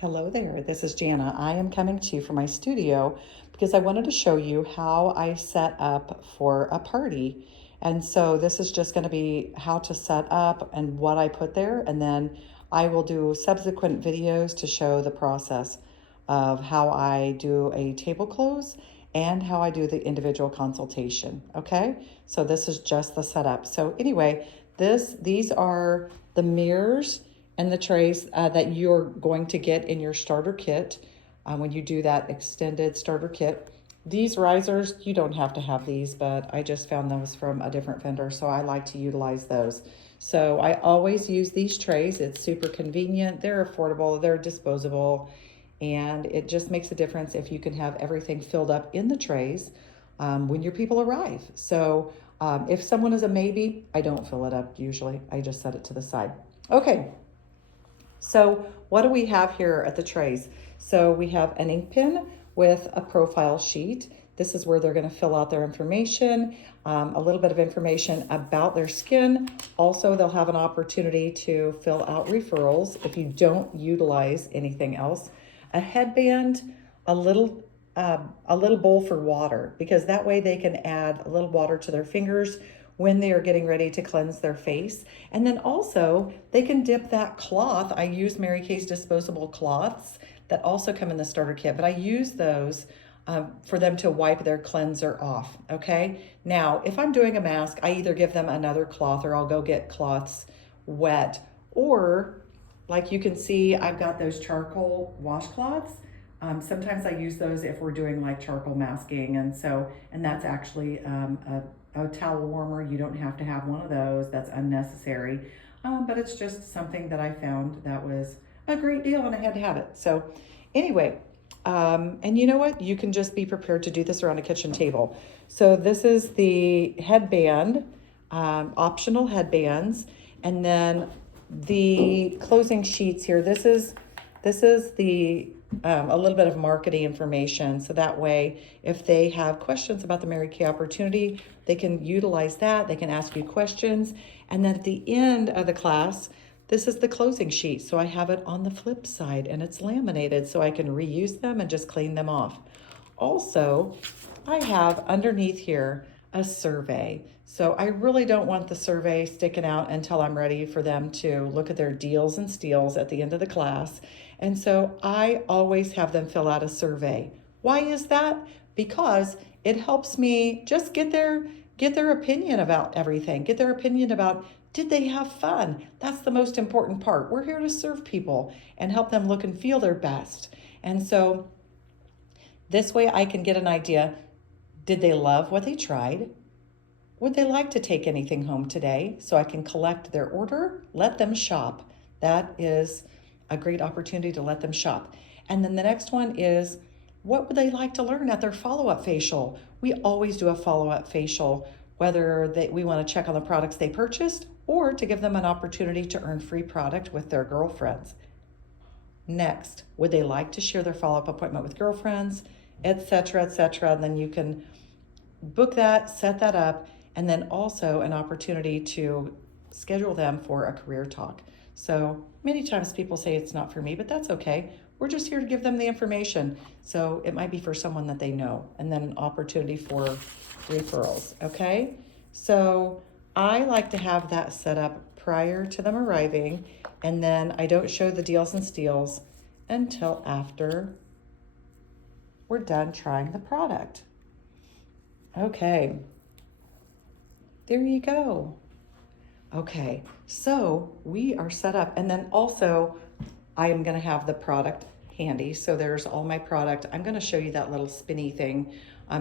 Hello there, this is Jana. I am coming to you from my studio because I wanted to show you how I set up for a party. And so this is just going to be how to set up and what I put there. And then I will do subsequent videos to show the process of how I do a table close and how I do the individual consultation. Okay, so this is just the setup. So anyway, these are the mirrors and the trays that you're going to get in your starter kit when you do that extended starter kit. These risers, you don't have to have these, but I just found those from a different vendor, so I like to utilize those. So I always use these trays. It's super convenient, they're affordable, they're disposable, and it just makes a difference if you can have everything filled up in the trays when your people arrive. So if someone is a maybe, I don't fill it up usually. I just set it to the side. Okay, so what do we have here at the trays? So we have an ink pen with a profile sheet. This is where they're going to fill out their information, a little bit of information about their skin. Also, they'll have an opportunity to fill out referrals if you don't utilize anything else. A headband, a little bowl for water, because that way they can add a little water to their fingers when they are getting ready to cleanse their face. And then also they can dip that cloth. I use Mary Kay's disposable cloths that also come in the starter kit, but I use those for them to wipe their cleanser off, okay? Now, if I'm doing a mask, I either give them another cloth or I'll go get cloths wet, or like you can see, I've got those charcoal washcloths. Sometimes I use those if we're doing like charcoal masking, and that's actually a towel warmer. You don't have to have one of those. That's unnecessary. But it's just something that I found that was a great deal and I had to have it. So anyway, and you know what? You can just be prepared to do this around a kitchen table. So this is the headband, optional headbands, and then the closing sheets here. This is the a little bit of marketing information. So that way, if they have questions about the Mary Kay opportunity, they can utilize that. They can ask you questions. And then at the end of the class, this is the closing sheet. So I have it on the flip side and it's laminated so I can reuse them and just clean them off. Also, I have underneath here a survey. So I really don't want the survey sticking out until I'm ready for them to look at their deals and steals at the end of the class. And so I always have them fill out a survey. Why is that? Because it helps me just get their opinion about everything. Get their opinion about, did they have fun? That's the most important part. We're here to serve people and help them look and feel their best. And so this way I can get an idea. Did they love what they tried? Would they like to take anything home today? So I can collect their order, let them shop. That is a great opportunity to let them shop. And then the next one is, what would they like to learn at their follow-up facial? We always do a follow-up facial, whether we want to check on the products they purchased or to give them an opportunity to earn free product with their girlfriends. Next, would they like to share their follow-up appointment with girlfriends, etc., etc.? And then you can book that, set that up, and then also an opportunity to schedule them for a career talk. So many times people say it's not for me, but that's okay. We're just here to give them the information. So it might be for someone that they know, and then an opportunity for referrals, okay? So I like to have that set up prior to them arriving, and then I don't show the deals and steals until after we're done trying the product. Okay, there you go. Okay, so we are set up, and then also I am going to have the product handy. So there's all my product. I'm going to show you that little spinny thing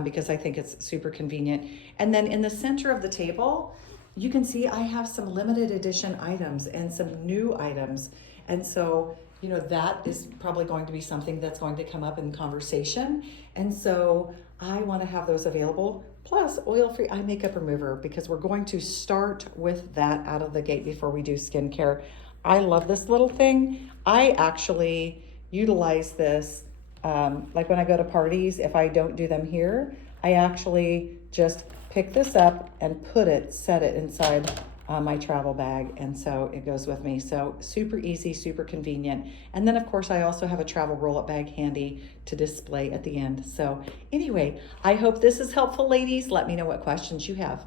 because I think it's super convenient. And then in the center of the table, you can see I have some limited edition items and some new items. And so, you know, that is probably going to be something that's going to come up in conversation. And so I want to have those available, plus oil-free eye makeup remover, because we're going to start with that out of the gate before we do skincare. I love this little thing. I actually utilize this like when I go to parties. If I don't do them here, I actually just pick this up and set it inside my travel bag, and so it goes with me. So super easy, super convenient. And then of course I also have a travel roll-up bag handy to display at the end. So anyway, I hope this is helpful, ladies. Let me know what questions you have.